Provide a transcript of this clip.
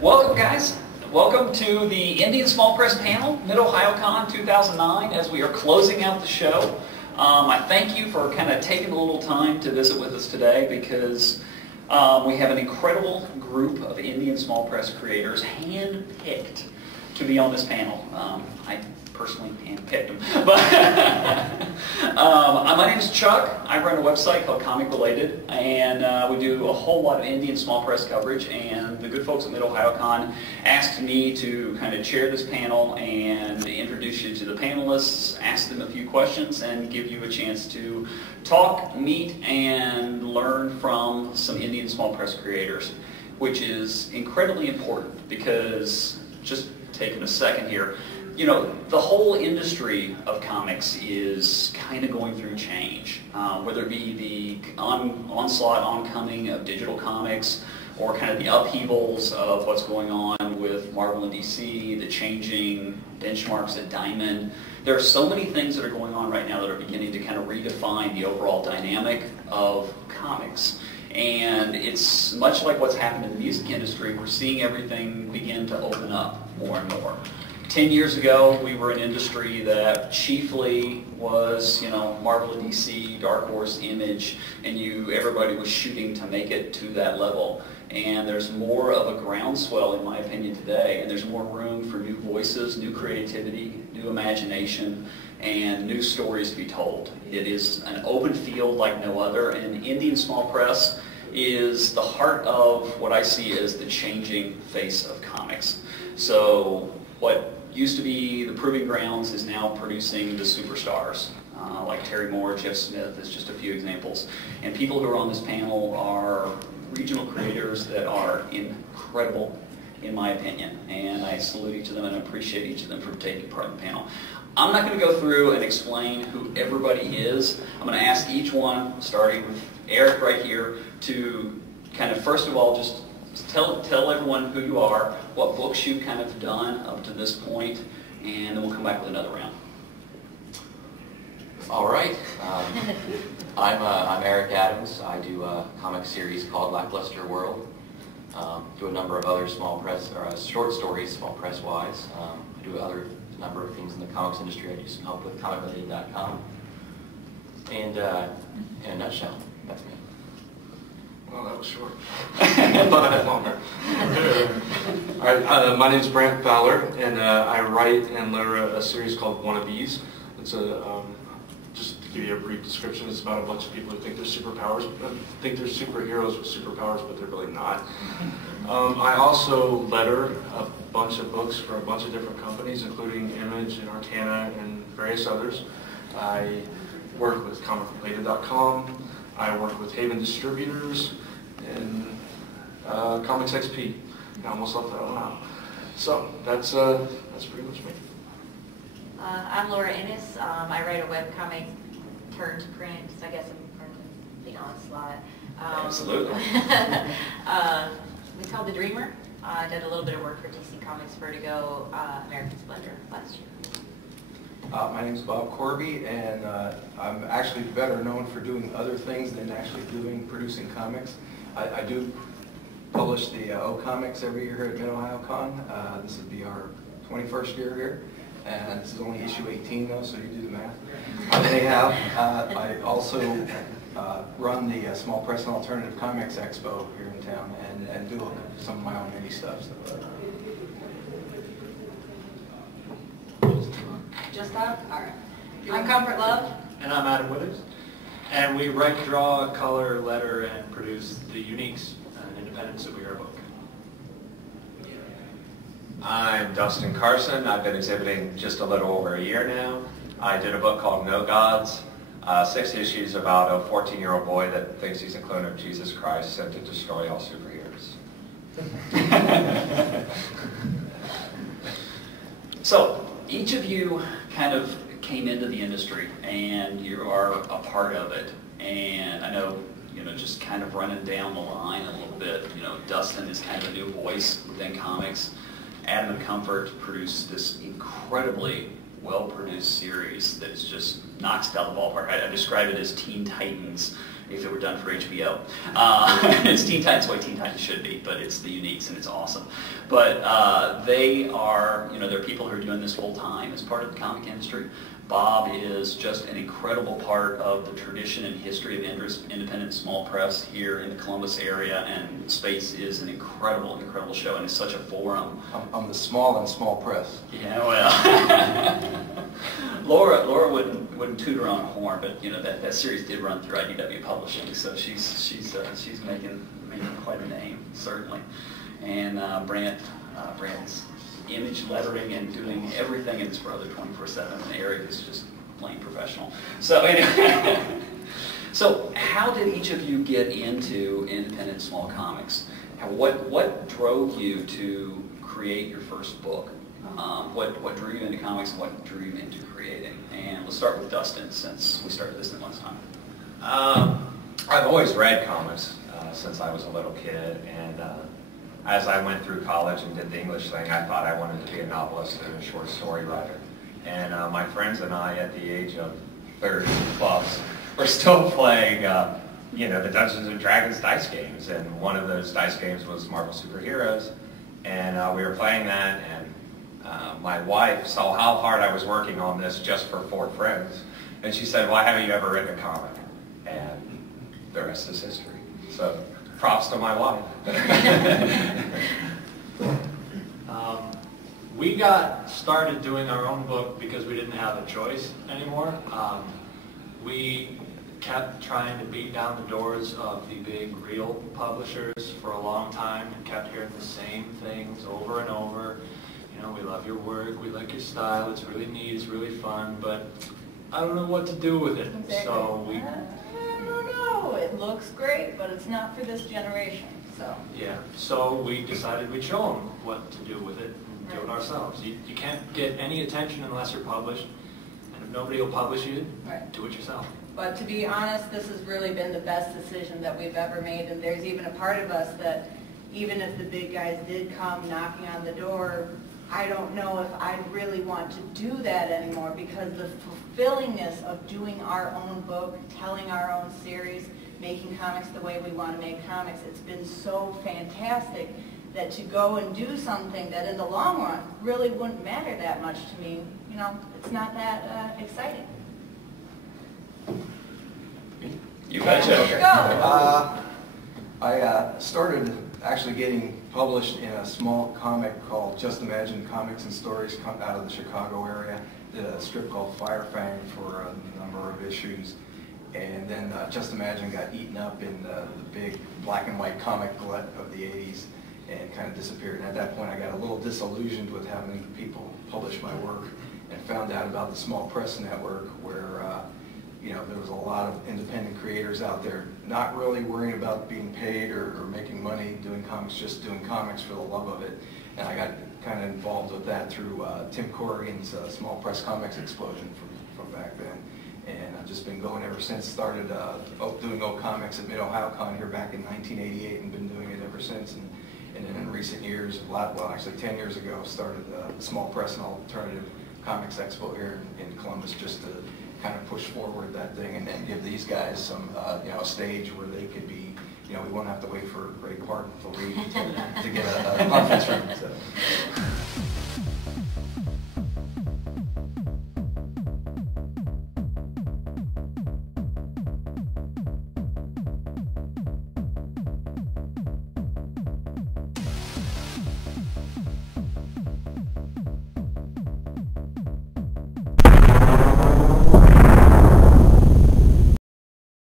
Welcome, guys. Welcome to the Indian Small Press panel, Mid-OhioCon 2009, as we are closing out the show. I thank you for kind of taking a little time to visit with us today because we have an incredible group of Indian small press creators hand-picked to be on this panel. I personally hand-picked them. But my name is Chuck. I run a website called Comic Related, and we do a whole lot of Indian small press coverage, and the good folks at Mid-OhioCon asked me to kind of chair this panel and introduce you to the panelists, ask them a few questions, and give you a chance to talk, meet, and learn from some Indian small press creators, which is incredibly important because, just taking a second here, you know, the whole industry of comics is kind of going through change, whether it be the onslaught, oncoming of digital comics, or kind of the upheavals of what's going on with Marvel and DC, the changing benchmarks at Diamond. There are so many things that are going on right now that are beginning to kind of redefine the overall dynamic of comics. And it's much like what's happened in the music industry. We're seeing everything begin to open up more and more. 10 years ago, we were an industry that chiefly was, you know, Marvel, DC, Dark Horse, Image, and everybody was shooting to make it to that level. And there's more of a groundswell, in my opinion, today, and there's more room for new voices, new creativity, new imagination, and new stories to be told. It is an open field like no other, and Indian small press is the heart of what I see as the changing face of comics. So what used to be the proving grounds is now producing the superstars, like Terry Moore, Jeff Smith is just a few examples. And people who are on this panel are regional creators that are incredible, in my opinion. And I salute each of them and appreciate each of them for taking part in the panel. I'm not going to go through and explain who everybody is. I'm going to ask each one, starting with Eric right here, to kind of first of all just tell everyone who you are, what books you've kind of done up to this point, and then we'll come back with another round. All right. I'm Eric Adams. I do a comic series called Lackluster World. Do a number of other small press or short stories, small press wise. I do a number of things in the comics industry. I do some help with comicrelated.com. And in a nutshell, that's me. Well, that was short. I thought I had longer. All right, my name is Brant Fowler, and I write and letter a series called Wannabes. It's just to give you a brief description, it's about a bunch of people who think they're think they're superheroes with superpowers, but they're really not. I also letter a bunch of books for a bunch of different companies, including Image and Arcana and various others. I work with comicrelated.com. I work with Haven Distributors and Comics XP. I almost left that one out. So that's pretty much me. I'm Lora Innes. I write a webcomic turned print. I guess I'm part of the onslaught. Absolutely. It's called The Dreamer. I did a little bit of work for DC Comics, Vertigo, American Splendor last year. My name is Bob Corby, and I'm actually better known for doing other things than actually producing comics. I do publish the O-Comics every year here at Mid-OhioCon. This would be our 21st year here, and this is only issue 18 though, so you do the math. Anyhow, I also run the Small Press and Alternative Comics Expo here in town, and do some of my own indie stuff. So. Just that? All right. I'm Comfort Love. And I'm Adam Withers. And we write, draw, color, letter, and produce the Uniques, an independent superhero book. I'm Dustin Carson. I've been exhibiting just a little over a year now. I did a book called No Gods, 6 issues about a 14-year-old boy that thinks he's a clone of Jesus Christ sent to destroy all superheroes. So, each of you kind of came into the industry and you are a part of it. And I know, just kind of running down the line a little bit, Dustin is kind of a new voice within comics. Adam and Comfort produced this incredibly well-produced series that is just knocks it out of the ballpark. I describe it as Teen Titans if it were done for HBO. It's Teen Titans the way Teen Titans should be, but it's the Uniques and it's awesome. But they are, they're people who are doing this full time as part of the comic industry. Bob is just an incredible part of the tradition and history of independent small press here in the Columbus area, and S.P.A.C.E. is an incredible, incredible show, and it's such a forum. I'm the small and small press. Yeah, well, Lora wouldn't toot her own horn, but that series did run through IDW Publishing, so she's making quite a name, certainly. And Brant's image lettering and doing everything in his brother 24/7, and Eric is just plain professional. So anyway, so how did each of you get into independent small comics? What drove you to create your first book? What drew you into comics and what drew you into creating? And we'll start with Dustin, since we started this in last time. I've always read comics since I was a little kid, and as I went through college and did the English thing, I thought I wanted to be a novelist and a short story writer. And my friends and I, at the age of 30 plus, were still playing, the Dungeons and Dragons dice games. And one of those dice games was Marvel Superheroes. And we were playing that, and my wife saw how hard I was working on this just for 4 friends. And she said, "Why haven't you ever written a comic?" And the rest is history. So props to my wife. We got started doing our own book because we didn't have a choice anymore. We kept trying to beat down the doors of the big real publishers for a long time and kept hearing the same things over and over. We love your work, we like your style, it's really neat, it's really fun, but I don't know what to do with it. Exactly. So we... I don't know. It looks great, but it's not for this generation. So. Yeah. So we decided we'd show them what to do with it and do it ourselves. You can't get any attention unless you're published, and if nobody will publish you, do it yourself. But to be honest, this has really been the best decision that we've ever made, and there's even a part of us that even if the big guys did come knocking on the door, I don't know if I'd really want to do that anymore, because the fulfillingness of doing our own book, telling our own series, making comics the way we want to make comics, it's been so fantastic that to go and do something that in the long run really wouldn't matter that much to me, it's not that exciting. You betcha. Go. I started actually getting published in a small comic called Just Imagine Comics and Stories, out of the Chicago area. Did a strip called Firefang for a number of issues. And then Just Imagine got eaten up in the big black and white comic glut of the 80s and kind of disappeared. And at that point I got a little disillusioned with having people publish my work, and found out about the Small Press Network, where there was a lot of independent creators out there not really worrying about being paid or making money doing comics, just doing comics for the love of it. And I got kind of involved with that through Tim Corrigan's Small Press Comics Explosion from back then. And I've just been going ever since. Started doing O-Comics at Mid-Ohio-Con here back in 1988 and been doing it ever since. And then in recent years, actually 10 years ago, started the Small Press and Alternative Comics Expo here in Columbus, just to kind of push forward that thing and then give these guys some, a stage where they could be, we won't have to wait for Ray Parton to leave to get a conference room. So.